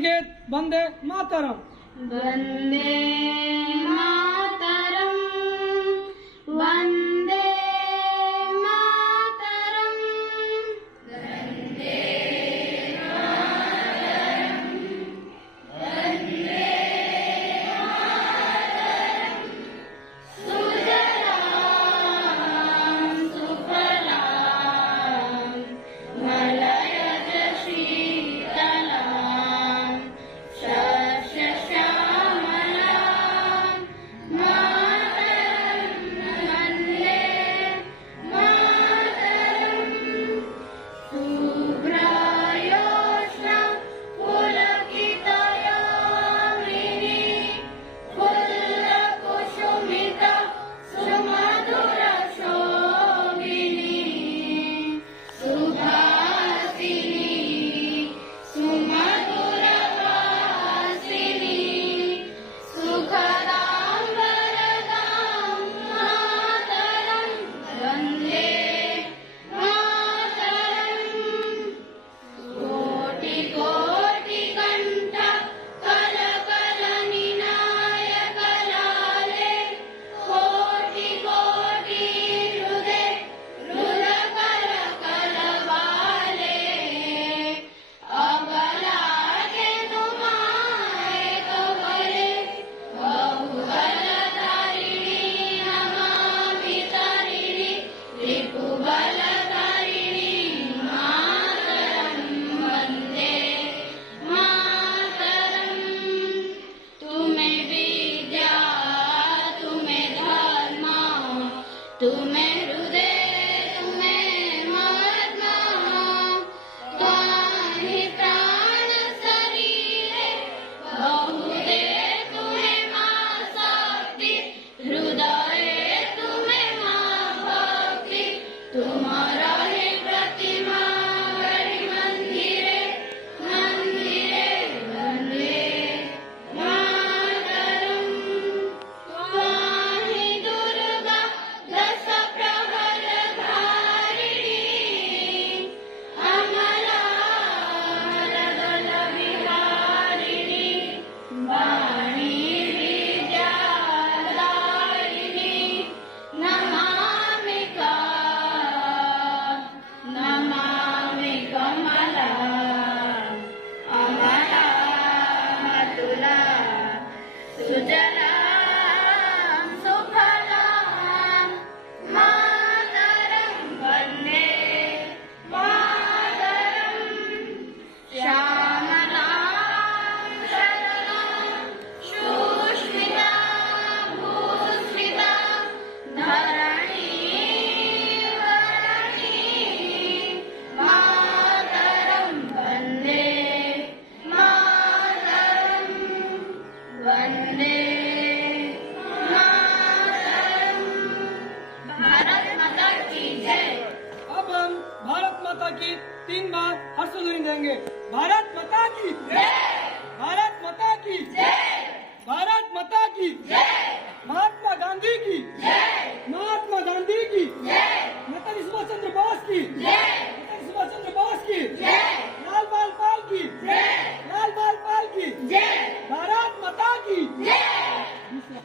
राष्ट्रगीत वंदे मातरम। वंदे मातरम, वंदे मातरम, वंदे मातरम, वंदे मातरम। सुजलां सुफलां मलयज शीतलां शस्यश्यामलां मातरं वन्दे मातरं। शुभ्रयोष्णा पुलकितयामिनी फुल्लकुसुमिता सुमधुरशोभिनी सुभासिनी सुमधुरवासिनी सुखदां वरदां मातरं वन्दे मातरम्। कोटि कोटि कंठ कलकलनिनायकलाले कोटि कोटि हृदय हृदकलकलवाले अबलागे तुम्हारे कवले बहुबलधारिणी नमामि तरिणी रिपुबलधारिणी मातरं वन्दे मातरम्। तुम्हें विद्या तुम्हें धर्म तुम्हें हृदय तुम्हें महात्मा त्वाहि प्राण शरीरे बहुदे तुम्हें मां शक्ति हृदय तुम्हें मां भक्ति तुम्हारा है प्रतिमा गढ़ी मंदिरे मंदिरे वन्दे मातरम्। त्वाहि दुर्गा दश प्रहरधारिणी अमला रगलविहारिणी वाणी विद्यादायिनी नमामि कमला अमला मतुला सुजलां सुफलां मातरं वन्दे मातरम्। श्यामलां शरणां सुस्मितां भूस्मितां धरणीं वरणीं मातरं वन्दे मातरम् वन्दे मातरम्। भारत माता की जय। अब हम भारत माता की 3 बार हर्षध्वनि देंगे। भारत माता की जय, भारत माता की जय, भारत माता की जय।